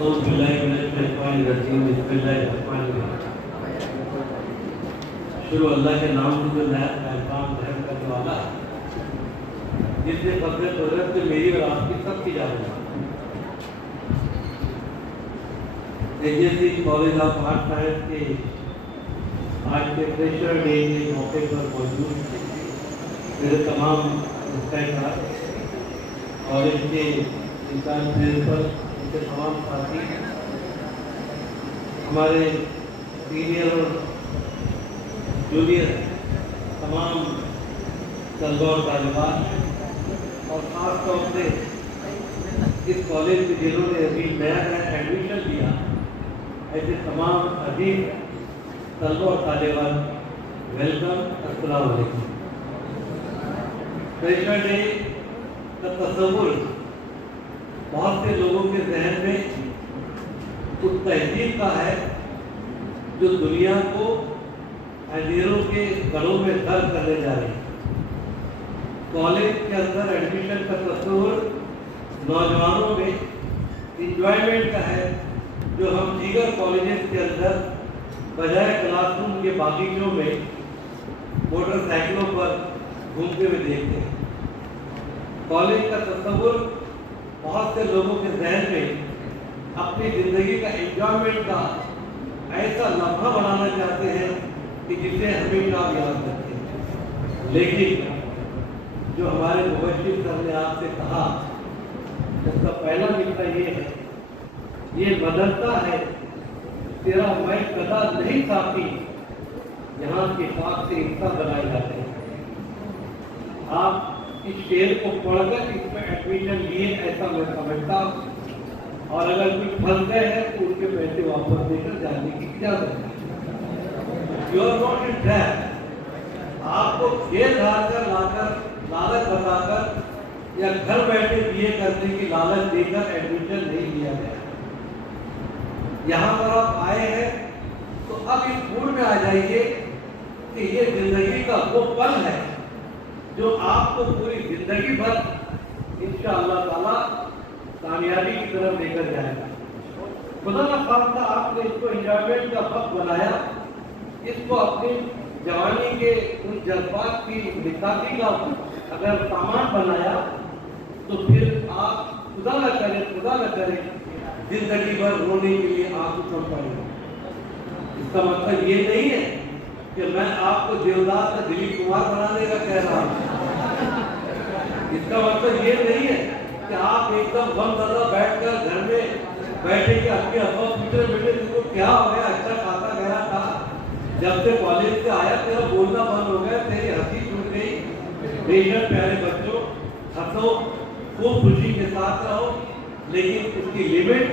शुरू अल्लाह के नाम से जो नया प्लेटफॉर्म ग्रहण करने वाला जिससे फजल कुदरत से मेरी और आपकी सबकी जाने agency college of art science के आज के फ्रेशर डे के मौके पर मौजूद मेरे तमाम इंस्ट्रक्टर कॉलेज के इंचार्ज प्रिंसिपल उनके तमाम साथी हमारे सीनियर और जूनियर तमाम तलबा और तालिबात और ख़ास तौर से इस कॉलेज में जिन्होंने अभी नया एडमिशन लिया ऐसे तमाम अजीज तलबा और तालिबात वेलकम, अस्सलाम वालेकुम। फ्रेशर डे का तस्वुर बहुत से लोगों के जहन में उस तहजीब का है जो दुनिया को अंधेरों के घरों में दर करने जा रही है। कॉलेज के अंदर एडमिशन का तस्वुर नौजवानों में इंजॉयमेंट का है जो हम दीगर कॉलेजेस के अंदर बजाय क्लासरूम के बागीचों में मोटरसाइकिलों पर घूमते हुए देखते हैं। कॉलेज का तस्वुर बहुत से लोगों के जहन में अपनी ज़िंदगी का एंजॉयमेंट का ऐसा लम्हा बनाना चाहते हैं कि जिसे हमेशा याद रखते हैं। लेकिन जो हमारे मुबश्शिर सर ने आपसे कहा उसका पहला मिसरा ये है, ये मदरसा है तेरा मैं कदा नहीं साथी, यहाँ के पाक से हिस्सा बनाए जाते हैं। आप इस शेर को पढ़कर इसमें एडमिशन लिए ऐसा मैं समझता हूँ और अगर कुछ फंस गए हैं तो उनके पैसे वापस देकर जाने की इजाजत है। You are not in trap. आपको खेल धारकर लाकर लालच बताकर या घर बैठे बीए करने की लालच देकर एडमिशन नहीं लिया गया। यहाँ पर आप आए हैं तो अब इस मूड में आ जाइए कि ये जिंदगी का वो पल है जो आपको पूरी जिंदगी भर इंशाअल्लाह ताला कामयाबी की तरफ लेकर जाएगा। खुदा ना खास्ता आपने इसको एंजॉयमेंट का वक्त बनाया, इसको अपनी जवानी के उन जज्बात की निकासी का अगर सामान बनाया तो फिर आप खुदा न करे जिंदगी भर रोने के लिए आंसू कम पड़ेगा। इसका मतलब ये नहीं है कि मैं आपको देवदास का दिलीप कुमार बनाने का कह रहा हूँ। इसका मतलब ये नहीं है कि आप एकदम गमज़दा बैठकर घर में बैठे के अपने अब्बा पूछे बेटे तुमको क्या हो गया, अच्छा खाता गया था, जब से कॉलेज से आया तेरा बोलना बंद हो गया, तेरी हंसी छूट गई। बेशक प्यारे बच्चों, हंसो, खूब खुशी के साथ रहो, लेकिन उसकी लिमिट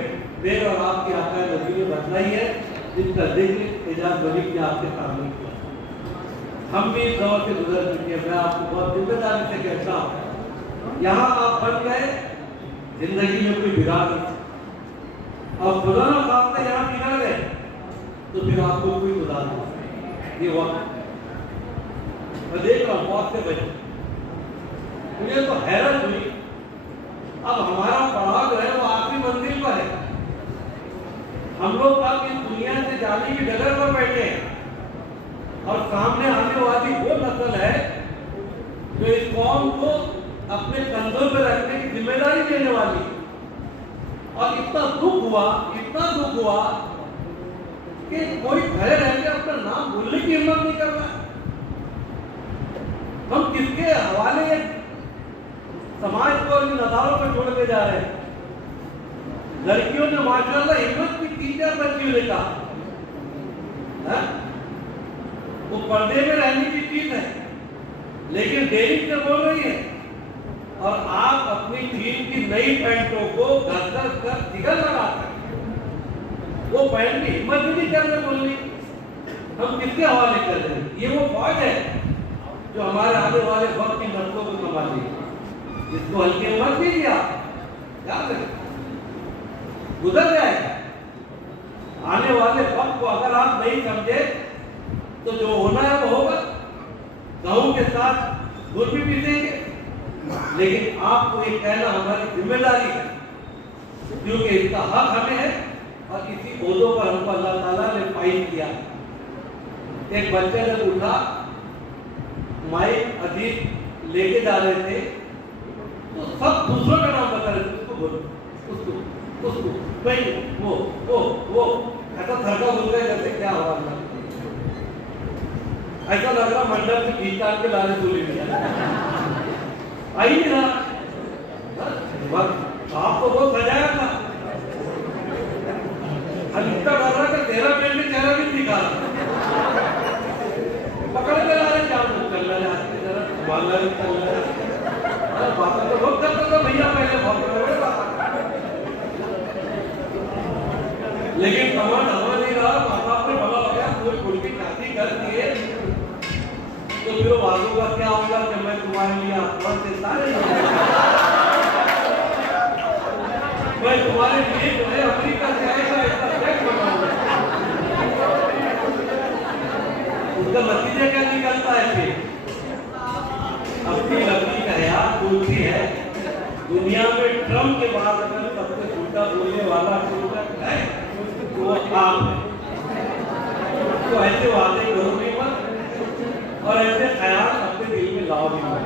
मेरे और आपके आका नबी ने बताई है, जिसका जिक्र एजाज मलिक ने आपके सामने किया। हम भी इस दौर से गुजर चुके हैं। मैं आपको बहुत जिम्मेदारी से कहता हूँ, यहाँ आप बन गए, जिंदगी में कोई बिगाड़ नहीं और खुदा ना खास्ता यहाँ बिगड़ गए तो फिर आपको कोई खुदा नहीं। ये वक्त मैं देख रहा हूँ बहुत से बच्चे, मुझे तो हैरत हुई। अब हमारा पड़ाव जो है वो आखिरी मंजिल पर है। हम लोग अब इस दुनिया से जाने की डगर पर बैठे हैं और सामने आने वाली वो नस्ल है जो इस कौम को अपने कंधों पर रखने की जिम्मेदारी देने वाली। और इतना दुख हुआ कि कोई खड़े रहकर अपना नाम भूलने की हिम्मत नहीं कर रहा। हम किसके हवाले समाज को इन नजारों पर छोड़ के जा रहे हैं। लड़कियों ने माशाल्लाह हिम्मत की 3-4 बच्चियों ने कहा वो पर्दे में रहने की चीज है, लेकिन देरी से बोल रही है और आप अपनी जीन की नई पैंटों को घर कर जिगर लगाकर वो पैंट की हिम्मत भी नहीं कर रहे बोलनी। हम किसके हवाले कर रहे हैं? ये वो फौज है जो हमारे आने वाले वक्त की नस्लों को संभाली, जिसको हल्के में मत दीजिए। याद रखें, गुजर जाएगा। आने वाले वक्त को अगर आप नहीं समझे तो जो होना है वो होगा। गाँव के साथ गुड़ भी पीसेंगे, लेकिन आपको ये कहना हमारी जिम्मेदारी है क्योंकि इसका हक हमें है और इसी ओहदों पर हमको अल्लाह ताला ने फाइल किया। एक बच्चे ने पूछा, माइक अजीब लेके जा रहे थे तो सब दूसरों का नाम बता रहे थे, उसको बोलो, उसको भाई वो ऐसा थरका बोल गया जैसे क्या हुआ, ऐसा लग रहा मंडप से गीत काट के लाने बोली आई नहीं रहा। आप तो बहुत सजाया था, इतना डर रहा कि तेरा पेट में चेहरा भी दिखा रहा, पकड़ के ला रहे क्या चल रहा है, चल रहा है बात तो बहुत करता था भैया पहले बहुत, लेकिन कमांड हवा नहीं रहा, माँ बाप ने भला हो गया, कोई खुद की शादी कर दिए तो फिर वालों का क्या होगा कि मैं तुम्हारे लिए आसमान से सारे मैं तुम्हारे लिए जो है अमेरिका से आएगा ऐसा टैक्स बनाऊंगा। उसका नतीजा क्या निकलता है फिर? अपनी लड़की का याद बोलती है, दुनिया में ट्रम्प के बाद अगर सबसे झूठा बोलने वाला है तो वो आप है। तो ऐसे वादे करो भी मत और ऐसे ख्याल अपने दिल में लाओ भी मत।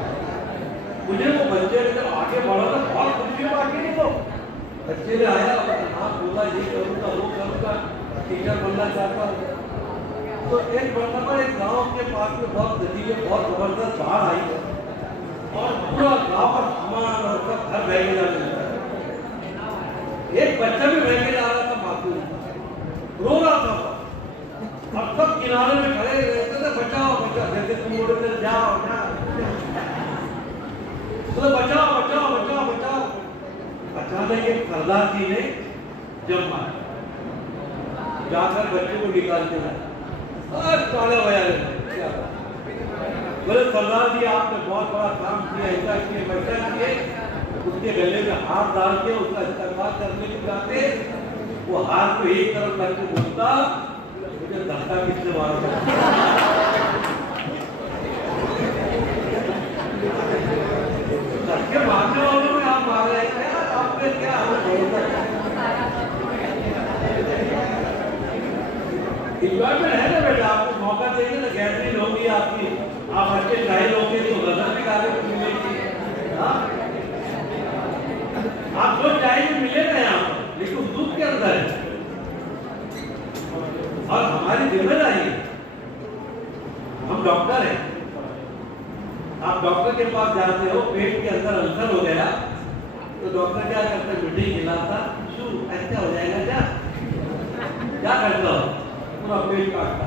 मुझे वो बच्चे ने जब आगे बढ़ा तो बहुत खुशी बाकी नहीं, वो बच्चे ने आया और हाँ बोला ये करूँगा वो करूँगा, टीचर बनना चाहता हूँ। तो एक मरतबा एक गांव के पास में बहुत नदी में बहुत जबरदस्त बाढ़ आई और पूरा गांव का सामान और सब घर बह के जाने लगा। एक बच्चा भी बह के जा रहा था, मासूम रो रहा था और सब किनारे में खड़े रहते थे, बचाओ बचाओ, जैसे तुम बोले थे जाओ ना, तो बचाओ बचाओ बचाओ बचाओ। अचानक एक सरदार जी ने जब मारा, जाकर बच्चे को निकाल के लाया, बोले सरदार जी आपने बहुत बड़ा काम किया, ऐसा किए वैसा किए। उसके गले में हाथ डाल के उसका इस्तेमाल करने के जाते वो हाथ को एक तरफ करके बोलता, मुझे धक्का किसने मारा? धक्के मारने वालों में आप मार रहे हैं, आपने क्या इंजॉयमेंट है ना बेटा, आपको मौका देंगे ना, गैदरिंग होगी आपकी, आप अच्छे ट्रायल होंगे तो गजब निकाले मिलेगी। आप जो चाहिए मिलेगा यहाँ पर, लेकिन दुख के अंदर है और हमारी जिम्मेदारी है। हम डॉक्टर हैं, आप डॉक्टर के पास जाते हो, पेट के अंदर अल्सर हो गया तो डॉक्टर क्या करता है, मिठाई खिलाता, शू ऐसा हो जाएगा क्या करता हो, पूरा पेट काटता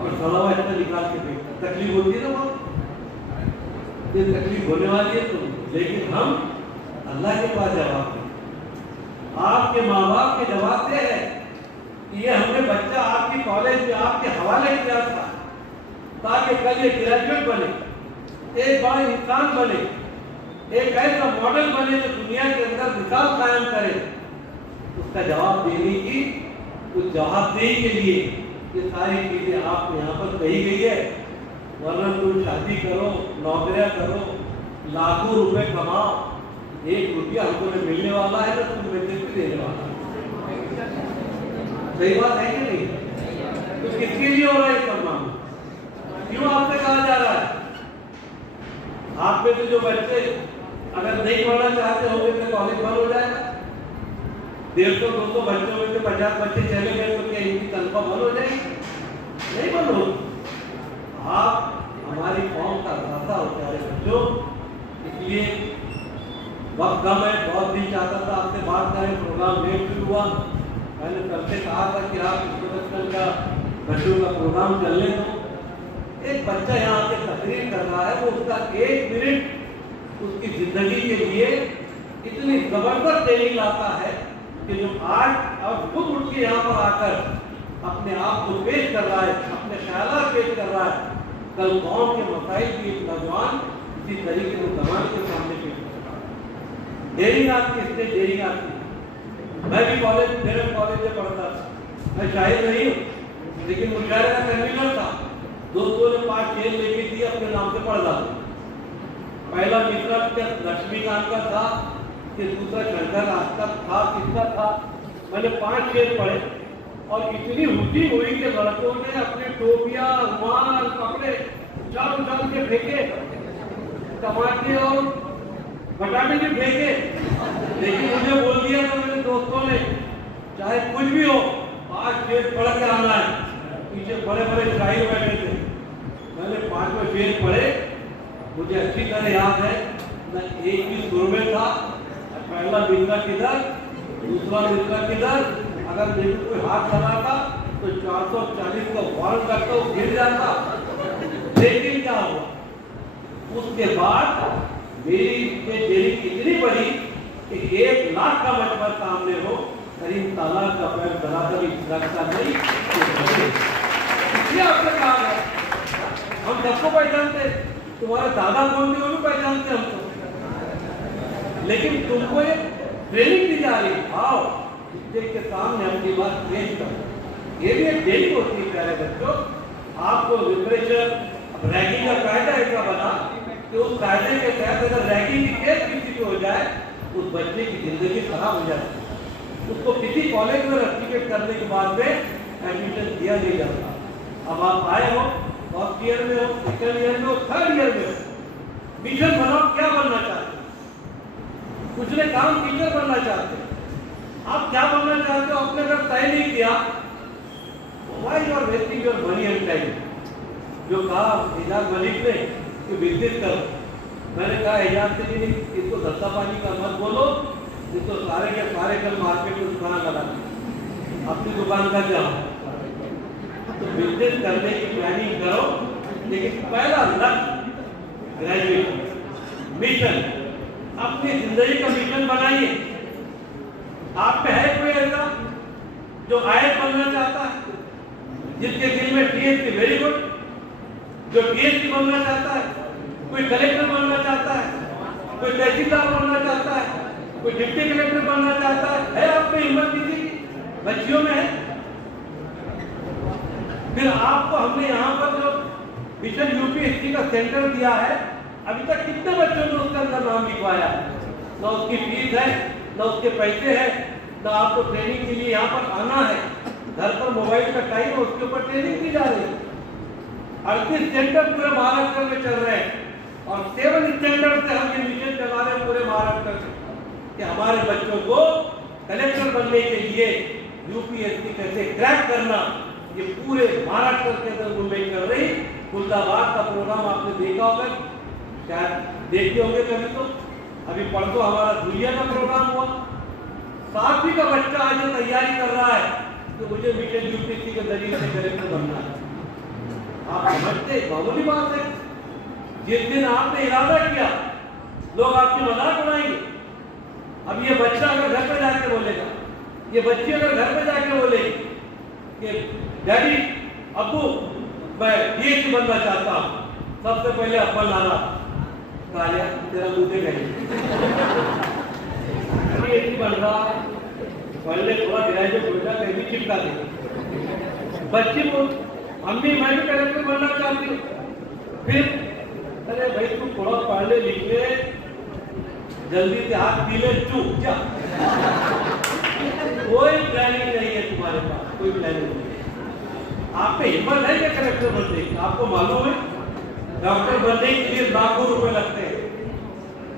और सलावा इतना निकाल के फेंकता। तकलीफ होती है ना बहुत, ये तकलीफ होने वाली है तो, लेकिन हम अल्लाह के पास जवाब दें। आपके माँ बाप के जवाब दे है कि ये हमने बच्चा आपकी कॉलेज में आपके हवाले किया था ताकि कल ये ग्रेजुएट बने, एक बड़ा इंसान बने, एक ऐसा मॉडल बने जो दुनिया के अंदर मिसाल कायम करे। उसका जवाब देने की, उस जवाबदेही के लिए ये सारी चीजें आपको यहाँ पर कही गई है। वरना तुम शादी करो, नौकरियां करो, लाखों रुपए कमाओ, एक रुपया हमको नहीं मिलने वाला है ना तुम बेटे देने वाला है। सही बात है कि नहीं? तो किसके लिए हो रहा है सब मामला? क्यों आपसे कहा जा रहा है? आप में से जो बच्चे अगर नहीं पढ़ना चाहते होंगे तो कॉलेज बंद हो जाएगा। 150-200 बच्चों में से 50 बच्चे चले गए तो क्या इनकी तनख्वाह बंद हो जाएगी? नहीं बंद हो। आप हमारी कौम का रास्ता होता है बच्चों, इसलिए वक्त कम है, बहुत दिन चाहता था आपसे बात करें, प्रोग्राम लेट शुरू हुआ। मैंने कल से कहा था कि आप इंटरनेशनल का बच्चों का प्रोग्राम चलने दो। एक बच्चा यहाँ पे तकरीर कर रहा है, वो उसका 1 मिनट उसकी जिंदगी के लिए इतनी जबरदस्त ट्रेनिंग लाता है कि जो आज और खुद उठ के यहाँ पर आकर अपने आप को पेश कर रहा है, अपने ख्यालात पेश कर रहा है, कल कौम के मसाइल की एक नौजवान इसी तरीके से जमाने के सामने पेश कर रहा है। देरी रात की इसलिए देरी रात की, मैं भी मेरे कॉलेज में पढ़ता था, मैं शायर नहीं हूँ लेकिन मुशायरे का कन्वीनर था। दोस्तों ने 5 शेर लेके दिए, अपने नाम से पढ़ डाला। पहला मिसरा लक्ष्मीकांत का था, कि दूसरा शंकर आज तक था, कितना था। मैंने 5 शेर पढ़े और इतनी हुटी हुई कि लड़कों ने अपने टोपियां रुमाल कपड़े उछाल उछाल के फेंके, टमाटे और बटाटे भी फेंके। लेकिन मुझे बोल दिया था मेरे दोस्तों ने, चाहे कुछ भी हो 5 शेर पढ़ के आना है। पीछे बड़े बड़े शाही बैठे थे, मैंने 5 शेर पढ़े। मुझे अच्छी तरह याद है, मैं एक ही सुर में था, पहला मिसरा किधर, दूसरा मिसरा किधर। अगर मेरे कोई हाथ चलाता तो 440 का वार्न करता वो गिर जाता। लेकिन क्या हुआ, उसके बाद मेरी देरी इतनी बड़ी कि 1 लाख का मजबूर सामने हो, करीम तालाब का पैर बराबर ही रखता नहीं। इसलिए आपसे कहा है, हम सबको पहचानते, तुम्हारे दादा कौन थे वो भी पहचानते हमको, लेकिन तुमको ये ट्रेनिंग दी जा रही। आओ के सामने अपनी बात पेश करो। ये भी एक ट्रेनिंग होती है प्यारे बच्चों। आपको लिटरेचर रैगिंग का कायदा ऐसा बना कि उस कायदे के तहत अगर रैगिंग की केस किसी को हो जाए, उस बच्चे की जिंदगी खराब हो जाती है। उसको किसी कॉलेज में रेस्टिकेट करने के बाद में एडमिशन दिया नहीं जाता। अब आप आए हो, फर्स्ट ईयर में हो, सेकेंड ईयर में हो, थर्ड ईयर में हो, मिशन बनाओ, क्या बनना चाहते हो? कुछ ने काम टीचर बनना चाहते हो, आप क्या बनना चाहते हो आपने अगर तय नहीं किया, why you are wasting your money and time. जो कहा एजाज मलिक ने कि बिजनेस करो, मैंने कहा एजाज से भी इसको धंधा पानी का मत बोलो, इसको सारे के सारे कल मार्केट में दुकान लगा, अपनी दुकान का क्या हो। तो बिजनेस करने की प्लानिंग करो, लेकिन पहला लक्ष्य ग्रेजुएशन मिशन, अपनी जिंदगी का मिशन बनाइए। आप में है कोई ऐसा जो आईएएस बनना चाहता है, जिसके दिल में टीएसपी वेरी गुड, जो टीएसपी बनना चाहता है, कोई कलेक्टर बनना चाहता है, कोई तहसीलदार बनना चाहता है, कोई डिप्टी कलेक्टर बनना चाहता है आप में हिम्मत किसी की? बच्चियों में है। फिर आपको हमने यहाँ पर जो मिशन यूपीएससी का सेंटर दिया है, अभी तक कितने बच्चों ने उसके अंदर नाम लिखवाया? ना उसकी फीस है, ना उसके पैसे हैं, ना आपको ट्रेनिंग के लिए यहाँ पर आना है। घर पर मोबाइल का टाइम है, उसके ऊपर ट्रेनिंग दी जा रही है। 38 सेंटर पूरे महाराष्ट्र में चल रहे हैं और 7 स्टैंडर्ड से हम ये मिशन चला रहे हैं पूरे महाराष्ट्र में कि हमारे बच्चों को कलेक्टर बनने के लिए यूपीएससी कैसे क्रैक करना, ये पूरे महाराष्ट्र के अंदर मुंबई कर रही। खुलदाबाद का प्रोग्राम आपने देखा होगा, शायद देखते होंगे कभी। तो अभी परसों हमारा दुनिया का प्रोग्राम हुआ, 7वीं का बच्चा आज तैयारी कर रहा है कि मुझे मिशन यूपीएससी के जरिए से कलेक्टर बनना है। आप समझते मामूली बात है। जिस दिन आपने इरादा किया, लोग आपकी मजाक उड़ाएंगे। अब ये बच्चा अगर घर पे जाके बोलेगा, ये बच्ची अगर घर पे जाके बोलेगी कि डैडी अब्बू मैं डीएसपी बनना चाहता हूँ, सबसे पहले अब्बा लाना कालिया तेरा मुझे कहें डीएसपी बन रहा, पहले थोड़ा ग्रेजुएट हो जाए, कहीं भी चिपका दे। बच्ची को अम्मी मैं भी कलेक्टर बनना चाहती हूँ। फिर अरे भाई तू थोड़ा पढ़ ले लिख ले, जल्दी से हाथ पी ले, चुप जा। कोई प्लानिंग नहीं है तुम्हारे पास, कोई प्लानिंग नहीं है। आप पे हिम्मत है क्या कलेक्टर बनने की? आपको मालूम है डॉक्टर बनने के लिए लाखों रुपए लगते हैं,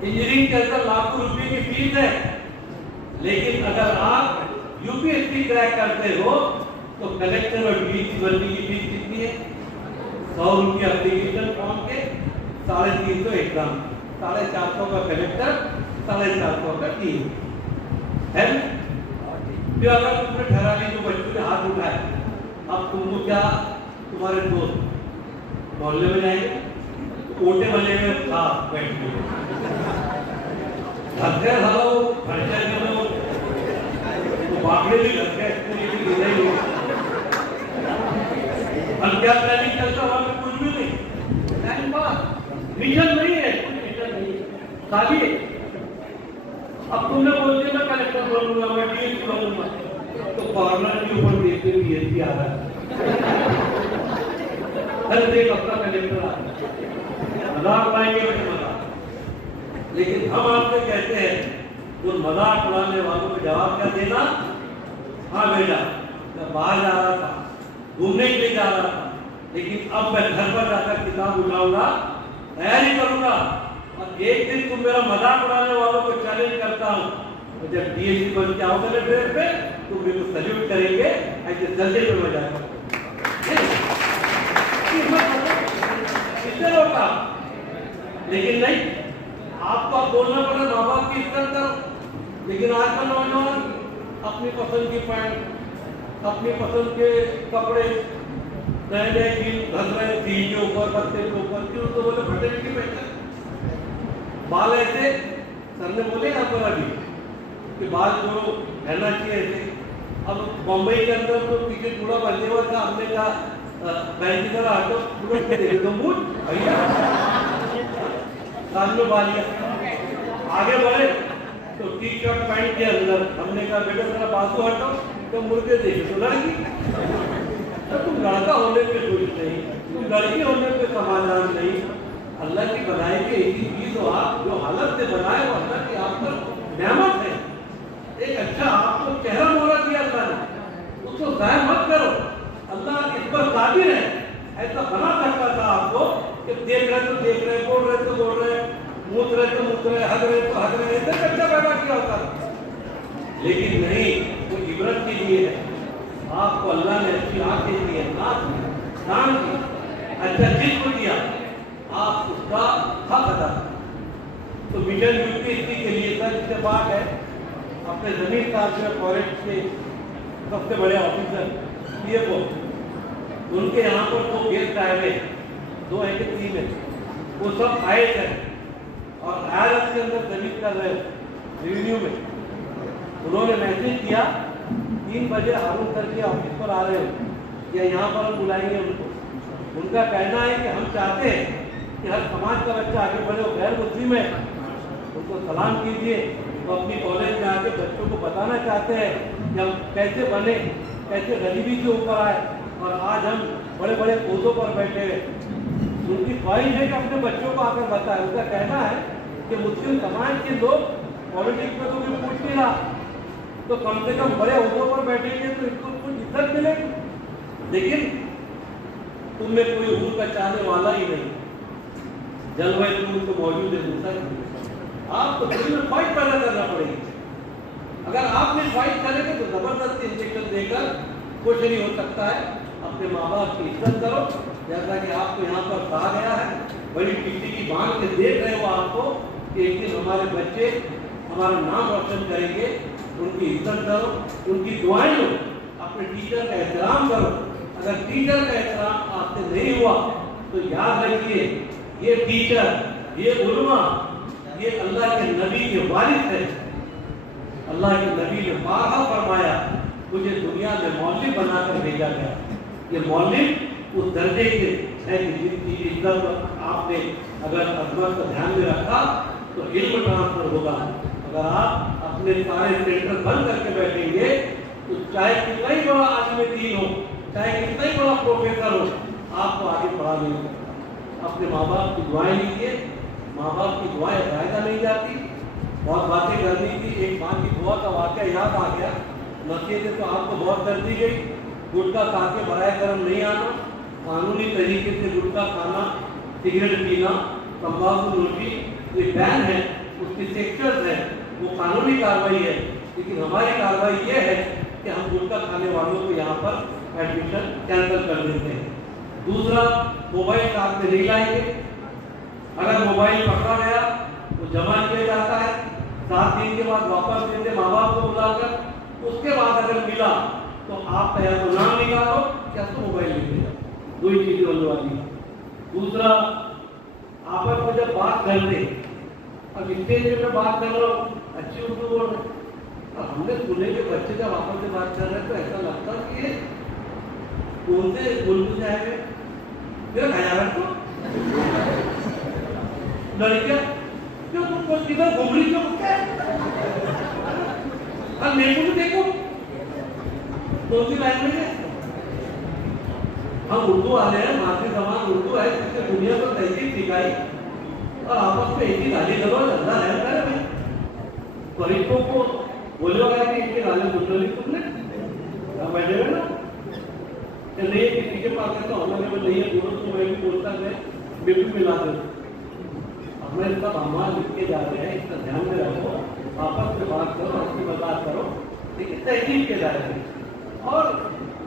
इंजीनियरिंग के अंदर लाखों रुपए की फीस है। लेकिन अगर आप यूपीएससी क्रैक करते हो तो कलेक्टर और डीएसपी बनने की फीस कितनी है? 100 रुपये एप्लीकेशन फॉर्म के, 350 एग्जाम, 450 का कलेक्टर, 450 का टीम है। फिर अगर तुमने ठहरा ली, जो बच्चों ने हाथ उठाए, अब तुमको क्या, तुम्हारे दोस्त मोहल्ले में जाएंगे, ओटे बने में था बैठ के धक्के खाओ, खर्चा करो, तो बाकी भी धक्के नहीं। अब क्या प्लानिंग चलता वहां पे? कुछ भी नहीं, प्लानिंग बात मिशन नहीं है, मिशन नहीं खाली है। अब तुमने बोल दिया मैं कलेक्टर बनूंगा, मैं डीएसपी बनूंगा, तो गवर्नर के ऊपर देखते डीएसपी आ रहा है, हर देख अपना कलेक्टर आ रहा है, मजाक पाएंगे बेटे मजाक। लेकिन हम आपसे कहते हैं उन मजाक उड़ाने वालों को जवाब क्या देना? हाँ बेटा, मैं बाहर जा रहा था, घूमने के लिए जा रहा था, लेकिन अब मैं घर पर जाकर किताब उठाऊंगा, तैयारी करूंगा, और एक दिन तुम मेरा मजाक उड़ाने वालों को चैलेंज करता हूँ, तो जब डीएसपी बन के आओगे ना ड्रेस पे, तुम मेरे को सल्यूट करेंगे, ऐसे जल्दी पे मैं जाऊंगा। होगा, लेकिन नहीं, आपको आप बोलना पड़े माँ बाप की इज्जत करो। लेकिन आजकल नौजवान अपनी पसंद की पैंट, अपनी पसंद के कपड़े, नए नए जीन घस रहे, जीन के ऊपर, बत्ते के ऊपर, क्यों तो बोले फटे की पहचान। बाल ऐसे, सर ने बोले यहाँ पर अभी कि बाल जो रहना चाहिए ऐसे। अब बम्बई के अंदर तो पीछे चूड़ा बंधे हुआ था, हमने कहा बैंक की तरह आटो पूरा दे दो मूड भैया, सामने बालिया आगे बढ़े तो टी शर्ट पैंट के अंदर हमने कहा बेटा तेरा बाजू हटो, तो मुर्गे देखे तो लड़की, तो तुम लड़का होने पे खुश नहीं, तुम लड़की होने पे समाधान नहीं। अल्लाह की बनाई की एक ही चीज हो, आप जो हालत से बनाए वो अल्लाह की आप पर नेमत है। एक अच्छा आपको चेहरा मोहरा दिया अल्लाह ने, उसको जाया मत करो, अल्लाह इस पर काबिल है। ऐसा बना सकता था आपको कि देख रहे तो देख रहे, बोल रहे तो बोल रहे, मूत रहे तो मूत रहे, हग रहे तो हग रहे, ऐसा कच्चा पैदा किया होता था। लेकिन नहीं, वो इबरत के लिए है। आपको अल्लाह ने अच्छी आंखें दी है, नाक दी, कान दी, अच्छा जिस्म दिया, आप उसका हक अदा करें। तो मिशन यूपी इसी के लिए सर इत्तेफाक है, अपने जमीन साहब जो फॉरेस्ट के सबसे बड़े ऑफिसर सीएफओ, उनके यहाँ पर 2 गेस्ट आए हुए, 2 है कि 3 है, वो सब आए थे और आयरस के अंदर जमीन कर रहे रेवेन्यू में। उन्होंने मैसेज किया 3 बजे हारून सर के ऑफिस पर आ रहे हो या यहाँ पर हम बुलाएंगे उनको। उनका कहना है कि हम चाहते हैं कि हर समाज का बच्चा आगे बढ़े, वो गैर मुस्लिम है, उनको सलाम कीजिए। तो अपनी कॉलेज में आके बच्चों को बताना चाहते हैं कि हम कैसे बने, कैसे गरीबी से ऊपर आए और आज हम बड़े बड़े पौधों पर बैठे हैं। उनकी ख्वाहिश है कि अपने बच्चों को आकर बताएं। उनका कहना है कि मुस्लिम समाज के लोग पॉलिटिक्स में तो भी पूछ नहीं रहा, तो कम से कम बड़े पौधों पर बैठेंगे तो इनको कुछ इज्जत मिलेगी। लेकिन तुम में कोई उम्र का चाहने वाला ही नहीं, जलवायु तुम तो मौजूद है, दूसरा आपको दिल में फाइट पैदा करना पड़ेगी। अगर आप नहीं फाइट करेंगे तो जबरदस्ती इंजेक्शन देकर कुछ नहीं हो सकता है। अपने माँ बाप की इज्जत करो, जैसा कि आपको यहाँ पर कहा गया है, बड़ी टिकटी की बांध के देख रहे हो आपको कि एक दिन हमारे बच्चे हमारा नाम रोशन करेंगे। उनकी इज्जत करो, उनकी दुआएं लो, अपने टीचर का एहतराम करो। अगर टीचर का एहतराम आपसे नहीं हुआ तो याद रखिए, ये टीचर, ये उलमा, ये अल्लाह के नबी के वारिस है। अल्लाह के नबी ने बारहा फरमाया, मुझे दुनिया में मौलवी बनाकर भेजा गया। ये मौलवी उस दर्जे के है कि जिनकी इज्जत आपने अगर अजमत को ध्यान में रखा तो इल्म ट्रांसफर होगा। अगर आप अपने सारे सेंटर बंद करके बैठेंगे तो चाहे कितना ही बड़ा आदमी दीन हो, चाहे कितना ही बड़ा प्रोफेसर हो, आपको आगे बढ़ा नहीं सकता। अपने माँ बाप की दुआएं लीजिए, माँ बाप की दुआएं जायदा नहीं जाती। बहुत बातें करनी थी, एक माँ की दुआ का वाक़या याद आ गया। नसीहतें तो आपको बहुत कर दी गई, गुटखा खा के बराए करम नहीं आना, कानूनी तरीके से गुटखा खाना, सिगरेट पीना, तंबाकू नोशी ये बैन है, उसकी सेक्शंस है, वो कानूनी कार्रवाई है। लेकिन हमारी कार्रवाई ये है कि हम गुटखा खाने वालों को यहाँ पर एडमिशन कैंसिल कर देते हैं। दूसरा, मोबाइल साथ में नहीं लाएंगे। अगर मोबाइल पकड़ा गया तो जमा किया जाता है, 7 दिन के बाद वापस देते माँ बाप को बुलाकर। उसके बाद अगर मिला तो आप या तो नाम निकालो या तो मोबाइल लेके जाओ, 2 ही चीजें होने वाली। दूसरा, आपस में जब बात करते, अब स्टेज में बात कर रहा हूँ, अच्छी उर्दू बोल रहे, अब हमने सुने के बच्चे जब आपस में बात कर रहे हैं तो ऐसा लगता है कि कौन से मुल्क से आए मेरा ख्याल तो लड़कियां क्यों तुमको किधर घूम रही, क्यों अब मेरे को भी देखो कौन सी लैंग्वेज है। हम उर्दू वाले हैं, मातृ जबान उर्दू है, जिससे दुनिया को तहजीब सिखाई और आपस में ऐसी गाली गलौज अल्लाह रहम करे। फरीदों को बोलो कि इनके गाने सुन लो तुमने बैठे हुए ना, नहीं किसी के पास है तो हमारे में नहीं है, बोलो तो मैं भी बोलता है मैं भी मिला दूँ। अब मैं इसका सामान लिख के जा रहे हैं, इसका ध्यान में रखो, आपस में बात करो, अच्छी मजाक करो, लेकिन तहजीब के दायरे में। और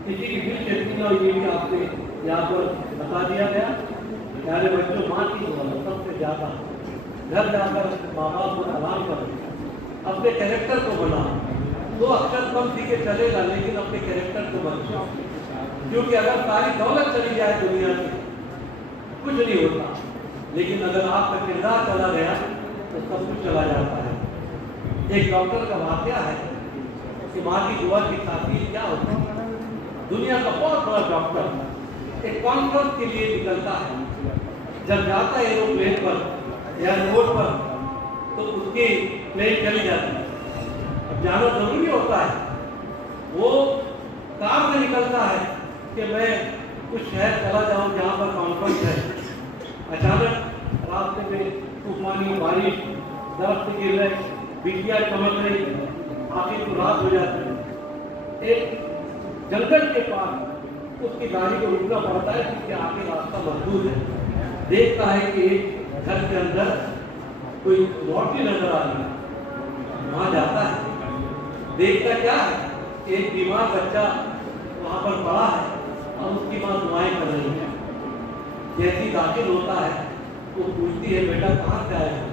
किसी की दिल शेखी ना ये भी आपसे यहाँ पर बता दिया गया। प्यारे बच्चों, माँ की दुआ सबसे ज्यादा घर जाकर माँ बाप को आराम करो, अपने कैरेक्टर को बनाओ। 2 अक्षर कम सीखे चलेगा, लेकिन अपने कैरेक्टर को बनाओ, क्योंकि अगर सारी दौलत चली जाए दुनिया से कुछ नहीं होता, लेकिन अगर आपका किरदार चला गया तो सब कुछ चला जाता है। एक डॉक्टर का वाकया है कि माँ की दुआ की खातिर क्या होता है। दुनिया का बहुत बड़ा डॉक्टर एक कॉन्फ्रेंस के लिए निकलता है, जब जाता है एरोप्लेन पर या रोड पर तो उसकी प्लेन चली जाती है। अब जाना जरूरी होता है, वो कार से निकलता है कि मैं कुछ शहर चला जाऊं जहाँ पर कॉन्फ्रेंस है। अचानक रास्ते में तूफानी बारिश, दरख्त गिर रहे, बिजलियां चमक रही, आखिर को रात हो जाती है। एक जंगल के पास उसकी गाड़ी को रुकना पड़ता है क्योंकि आगे रास्ता मजबूत है। देखता है कि एक घर के अंदर कोई लॉटरी नजर आ रही है, वहां जाता है, देखता क्या है, एक बीमार बच्चा वहां पर पड़ा है और उसकी माँ दुआएं कर रही है। जैसी दाखिल होता है वो पूछती है, बेटा कहाँ से आए हो?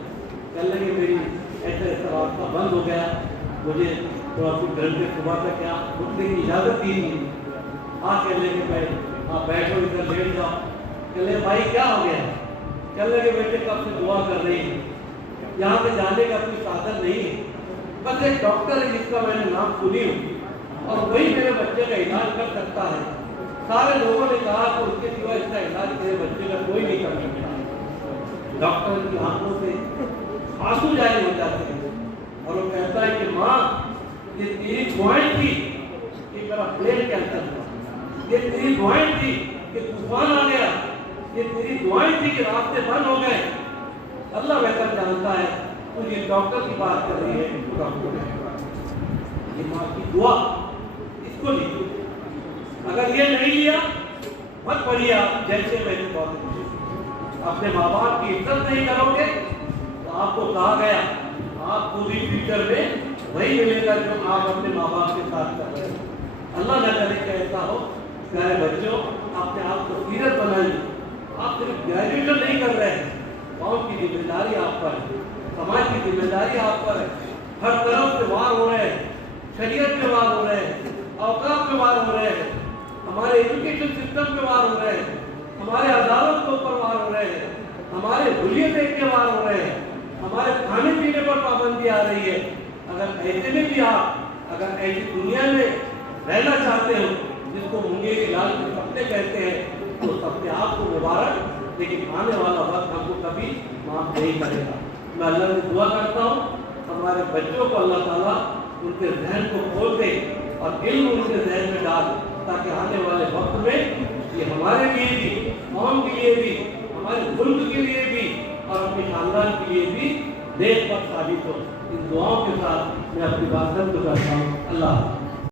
कह लगे मेरी ऐसा ऐसा रास्ता बंद हो गया, मुझे थोड़ा कुछ घंटे सुबह तक क्या उठने की इजाजत ही नहीं। हाँ कह लेंगे भाई, हाँ बैठो इधर लेट जाओ। कह ले भाई क्या हो गया? कह लगे बेटे कब से दुआ कर रही है, यहाँ पे जाने का कोई साधन नहीं है, बस एक डॉक्टर है जिसका मैंने नाम सुनी हूँ और वही मेरे बच्चे का इलाज कर सकता है। सारे लोगों ने कहा कि उसके सिवा इसका इलाज तेरे बच्चे का कोई नहीं कर सकता। डॉक्टर की आंखों से आंसू जारी हो जाते हैं और वो कहता है कि माँ, ये तेरी दुआएं थी कि मेरा प्लेन कैंसिल हुआ, ये तेरी दुआएं थी कि तूफान आ गया, ये तेरी दुआएं थी कि रास्ते बंद हो गए। अल्लाह बेहतर जानता है, तो ये डॉक्टर की बात कर रही है, डॉक्टर ये माँ की दुआ, इसको लिखो। अगर ये नहीं लिया मत पढ़िए आप, जैसे मैंने बहुत अपने माँ बाप की इज्जत नहीं करोगे तो आपको कहा गया आपको भी फ्यूचर में वही मिलेगा जो आप अपने माँ बाप के साथ कर रहे हो। अल्लाह न करे कि ऐसा हो। प्यारे बच्चों, अपने आप को सीरत बनाइए। आप सिर्फ ग्रेजुएशन नहीं कर रहे हैं, कौम की जिम्मेदारी आप पर है, समाज की जिम्मेदारी आप पर है। हर तरफ से वार हो रहे हैं, शरीयत पे वार हो रहे हैं, औकात पे वार हो रहे हैं, हमारे एजुकेशन सिस्टम पे वार हो रहे हैं, हमारे अदालत के ऊपर वार हो रहे हैं, हमारे हुलिये देख के वार हो रहे हैं, हमारे खाने पीने पर पाबंदी आ रही है। अगर ऐसे में भी आप अगर ऐसी दुनिया में रहना चाहते हो जिसको मुंगेरी लाल के सपने कहते हैं, तो सबसे आपको मुबारक, लेकिन आने वाला वक्त हमको कभी माफ नहीं करेगा। मैं अल्लाह से दुआ करता हूँ हमारे बच्चों को अल्लाह ताला उनके जहन को खोल दे और इल्म उनके जहन में डाल, ताकि आने वाले वक्त में ये हमारे लिए भी, कौम के लिए भी, हमारे मुल्क के लिए भी और अपने खानदान के लिए भी देश पर साबित हो। इन दुआओं के साथ मैं अपनी बात बंद करता हूँ। अल्लाह।